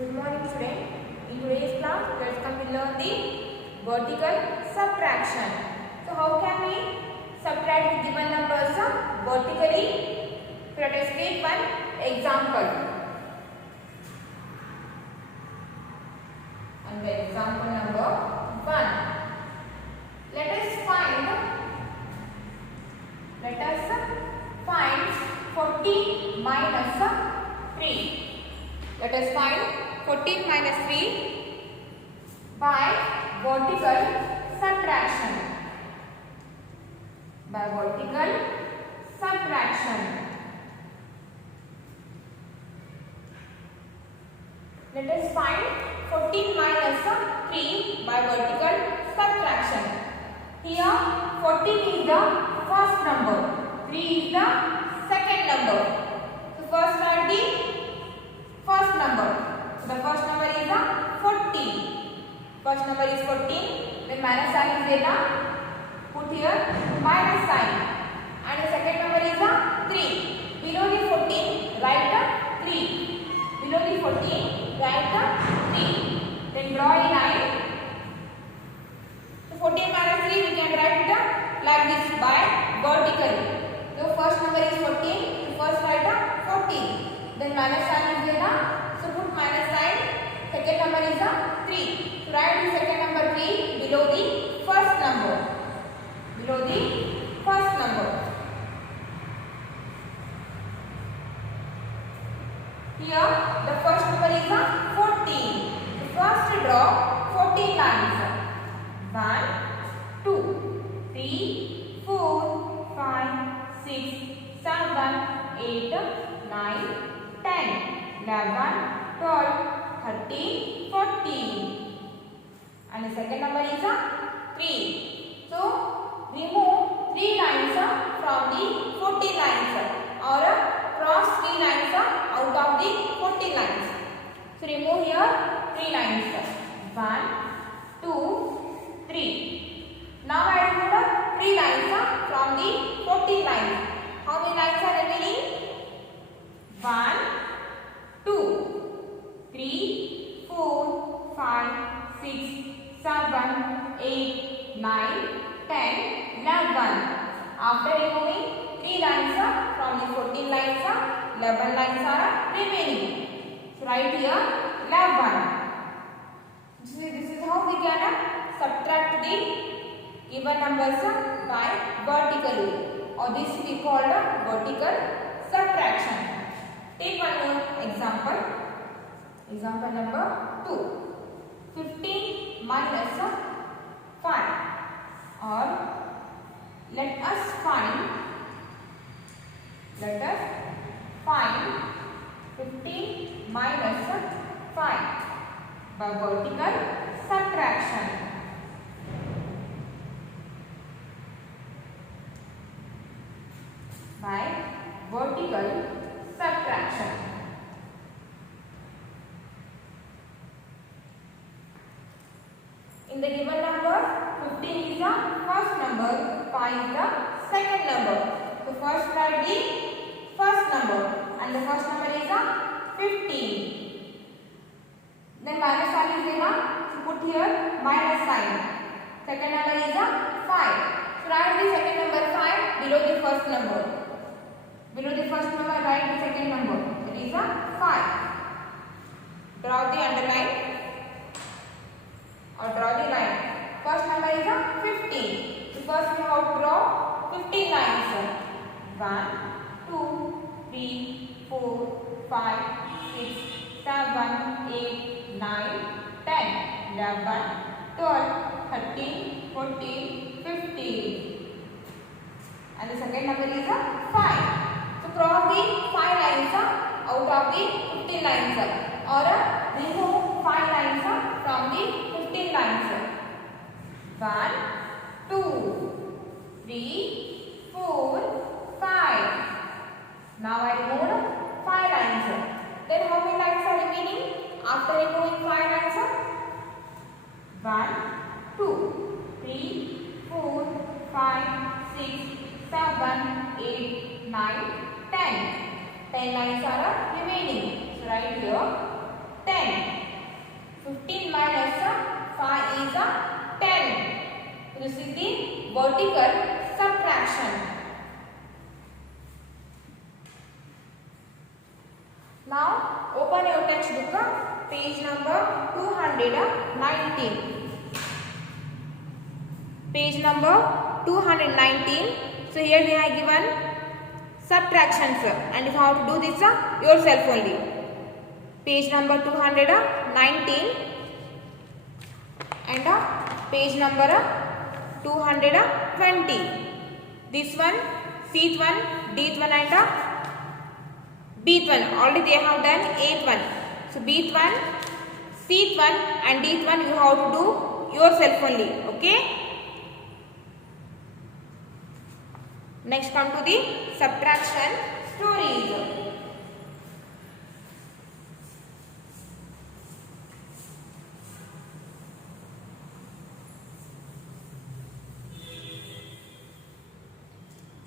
Good morning student. In today's class, let's come to learn the vertical subtraction. So how can we subtract the given numbers vertically? So let us take one example. And the example number 1. Let us find 14 minus 3. Let us find 14 minus 3 by vertical subtraction. By vertical subtraction. Let us find 14 minus 3 by vertical subtraction. Here 14 is the first number, 3 is the second number. So first write the first number. The first number is 14. First number is 14. Then minus sign is there. Put here minus sign. And the second number is 3. Below the 14, write 3. Below the 14, write 3. Then draw a line. So 14 minus 3 we can write it like this by vertically. So first number is 14. So first write 14. Then minus sign is there. So put minus sign. Second number is 3. So write the second number 3 below the first number. Below the first number. Here the first number is 14. So first draw 14 lines. 1, 2, 3, 4, 5, 6, 7, 8, 9, 10, 11, 12, 13, 14. And the second number is 3. So remove 3 lines from the 14 lines or cross 3 lines out of the 14 lines. So remove here 3 lines. 1, 2, 3. Now I remove 3 lines from the 14 lines. How many lines are remaining? 1, 2, 3, 4, 5, 6, 7, 8, 9, 10, 11. After removing 3 lines from the 14 lines, 11 lines are remaining. So write here 11. This is how we can subtract the given numbers by vertically, or this we call vertical subtraction. Take one more example. Example number 2. 15 minus 5. Or let us find 15 minus 5 by vertical subtraction. By vertical subtraction. In the given number, 15 is the first number, 5 is the second number. So first write the first number, and the first number is 15. Then minus sign is there, so put here minus sign. Second number is 5. So write the second number 5 below the first number. Below the first number, write the second number. That is 5. Draw the underline or draw the line. First number is 15. So first we have to draw 15 lines. 1, 2, 3, 4, 5, 6, 7, 8, 9, 10, 11, 12, 13, 14, 15. And the second number is 5. So cross the 5 lines out of the 15 lines or remove 5 lines from the 15 lines. 1, 2, 3, 4, 5. Now I removed 5 lines. Then how many lines are remaining after removing 5 lines? 1, 2, 3, 4, 5, 6, 7, 8, 9, 10. 10 lines are remaining. So write here 10. This is the vertical subtraction. Now open your textbook, page number 219. Page number 219. So here we have given subtractions and you have to do this yourself only. Page number 219 and page number 220. This one, Cth one, Dth one and Bth one. Already they have done 8th one. So Bth one, Cth one and Dth one you have to do yourself only. Okay. Next come to the subtraction stories.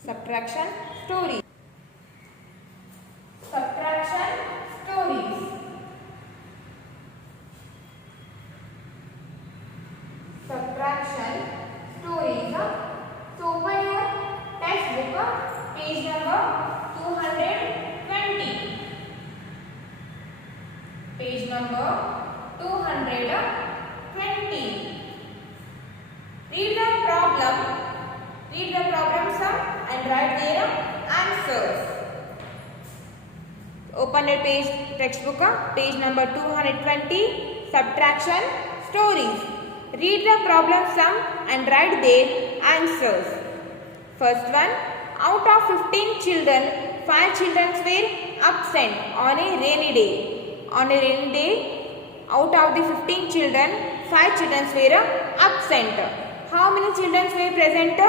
Subtraction stories. Subtraction stories. Subtraction stories. So open your textbook, page number 220. Page number 220. Read the problem. Read the problem sum and write their answers. Open your page textbook, page number 220. Subtraction stories. Read the problem sum and write their answers. First one, out of 15 children, 5 children were absent on a rainy day. On a rainy day, out of the 15 children, 5 children were absent. How many children were present?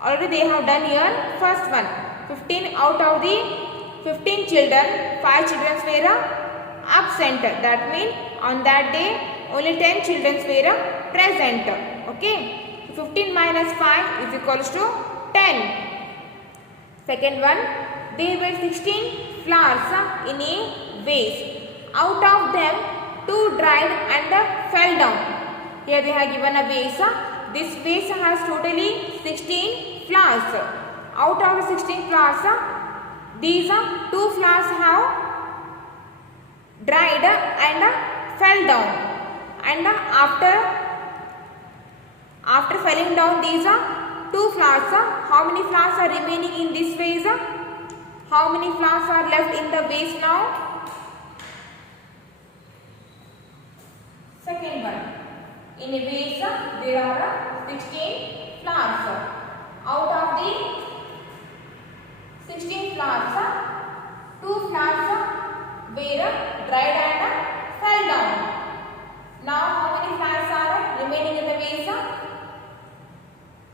Already they have done here first one. 15 out of the 15 children, 5 children were absent. That means on that day only 10 children were present. Okay. 15 minus 5 is equals to 10. Second one, there were 16 flowers in a vase. Out of them, 2 dried and fell down. Here they have given a vase. This vase has totally 16 flowers. Out of the 16 flowers, these 2 flowers have dried and fell down. And after falling down these 2 flowers, how many flowers are remaining in this vase? How many flowers are left in the vase now? Second one. In a vase there are 16 flowers. Out of the 16 flowers, 2 flowers were dried and fell down. Now how many flowers are remaining in the vase?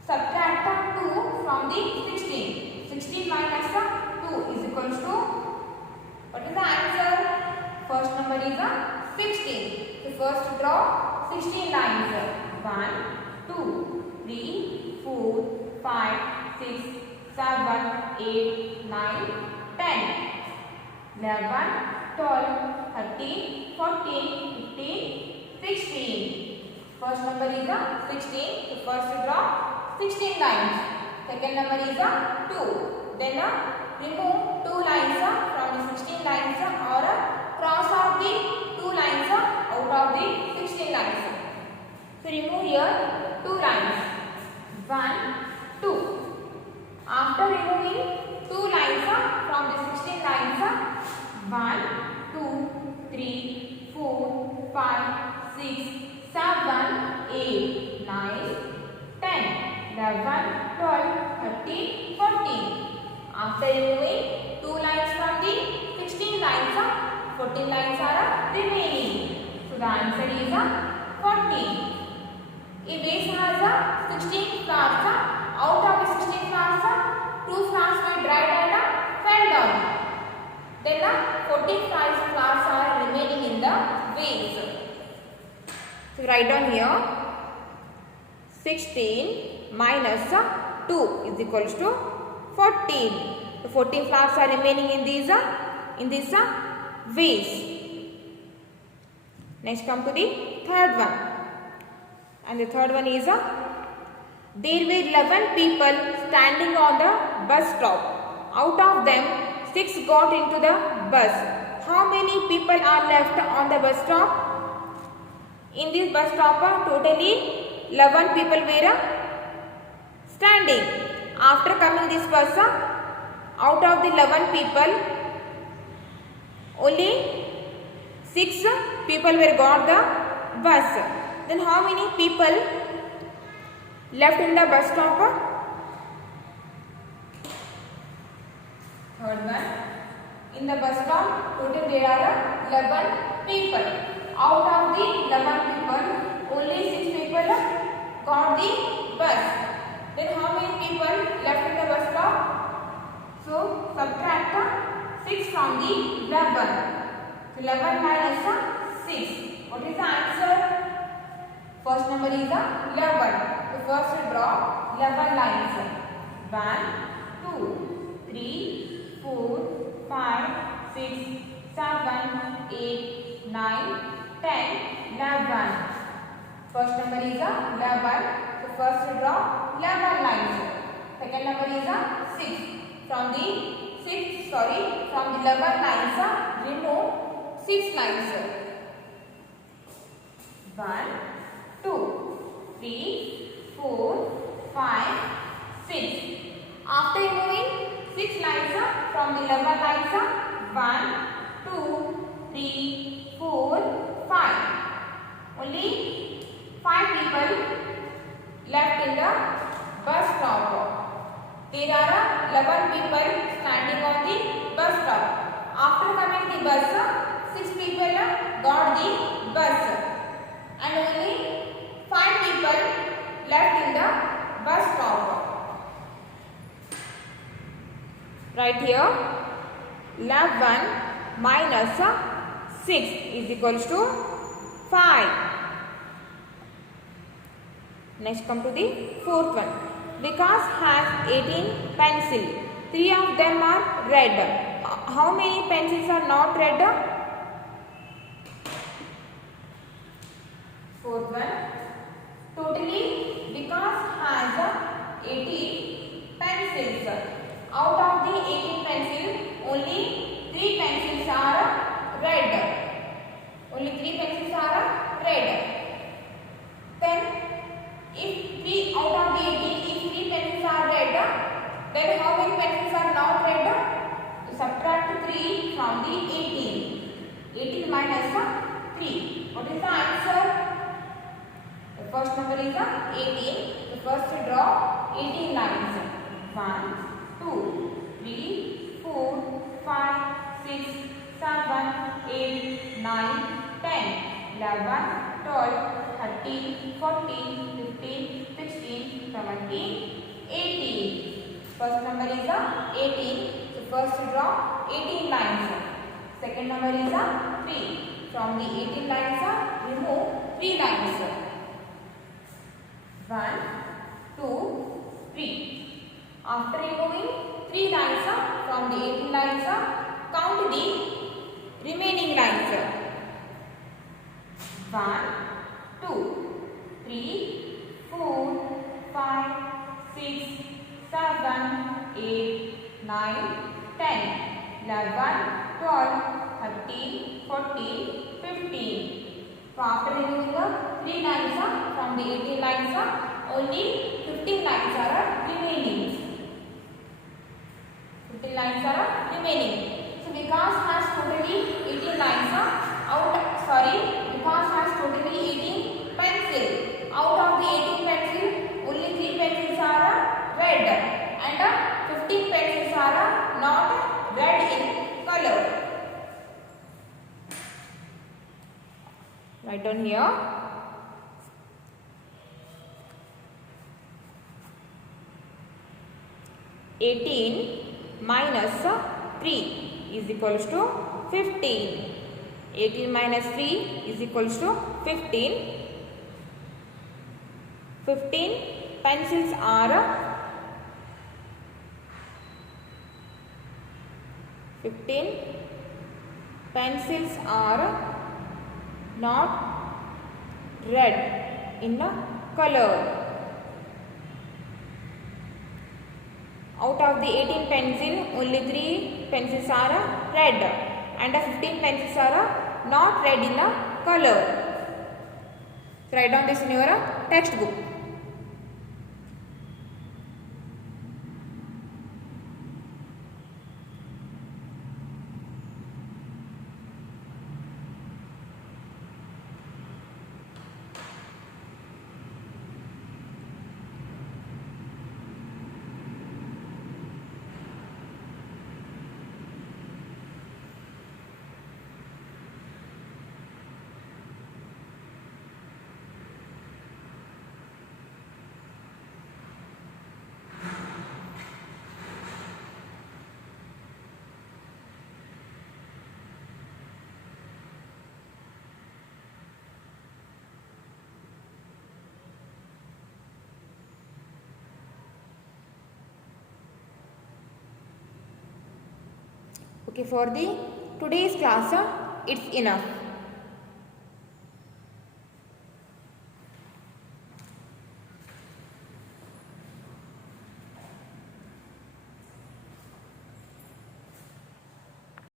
Subtract 2 from the 16. 16 minus 2 is equals to, what is the answer? First number is 16. So first draw 16 lines. 1, 2, 3, 4, 5, 6, 7, 8, 9, 10, 11, 12, 13, 14, 15, 16. First number is 16. So first draw 16 lines. Second number is 2. Then remove 2 lines from the 16 lines or cross out the 2 lines out of the 16 lines. So remove here 2 lines. 1, 2. After removing 2 lines from the 16 lines, 1, 2, 3, 4, 5, 6, 7, 8, 9, 10, 11, 12, 13, 14. After removing 2 lines from the 16 lines, 14 lines are remaining. So the answer is 14. A vase has 16 flowers. Out of the 16 flowers, 2 flowers were dried and fell down. Then 14 flowers are remaining in the vase. So write down here 16 minus 2 is equals to 14. The 14 flowers are remaining in this vase. Next come to the third one. And the third one is there were 11 people standing on the bus stop. Out of them, 6 got into the bus. How many people are left on the bus stop? In this bus stop, totally 11 people were standing. After coming this bus, out of the 11 people, only 6 people were got the bus. Then how many people left in the bus stop? Third one. In the bus stop, total there are 11 people. Out of the 11 people, only 6 people got the bus. Then how many people left in the bus stop? So subtract 6 from the 11. So 11 minus 6. What is the answer? First number is 11. So first we draw 11 lines. 1, 2, 3, 4, 5, 6, 7, 8, 9, 10, 11. First number is 11. So first we draw 11 lines. Second number is 6. From the 11 lines, remove 6 lines. 1, 2, 3, 4, 5, 6. After removing 6 lines from the 11 lines, 1, 2, 3, 4, 5. Only 5 people left in the bus stop. There are 11 people standing on the bus stop. After coming the bus, 6 people got the bus. And only 5 people left in the bus stop. Right here, 11 minus 6 is equals to 5. Next come to the fourth one. Vikas has 18 pencils. 3 of them are red. How many pencils are not red? Fourth one. Totally, Vikas has 18 pencils. Out of the 18 pencils, only 3 pencils are red. Only 3 pencils are red. Then, if 3 out of the 18, if 3 pencils are red, then how many pencils are not red? Subtract 3 from the 18. 18 minus 3. What is the answer? The first number is 18. The first to draw 18 lines. 1, 2, 3, 4, 5, 6, 7, 8, 9, 10, 11, 12, 13, 14, 15, 16, 17, 18. First number is 18. So first to draw 18 lines. Second number is 3. From the 18 lines, remove 3 lines. 1, 2, 3. After removing 3 lines from the 18 lines, count the remaining lines. 1, 2, 3, 4, 5, 6, 7, 8, 9, 10, 11, 12, 13, 14, 15. So after removing the 3 lines from the 18 lines, only 15 lines are remaining. 15 lines are remaining. So Vikas has totally 18 lines Vikas has totally 18 pencils. Out of the 18 pencils, only 3 pencils are red and 15 pencils are not red in color. Write down here. minus 3 is equals to 15. 18 minus 3 is equals to 15. 15 pencils are 15 pencils are not red in color. Out of the 18 pencils, only 3 pencils are red and the 15 pencils are not red in the color. So write down this in your textbook. Okay, for the today's class, it's enough.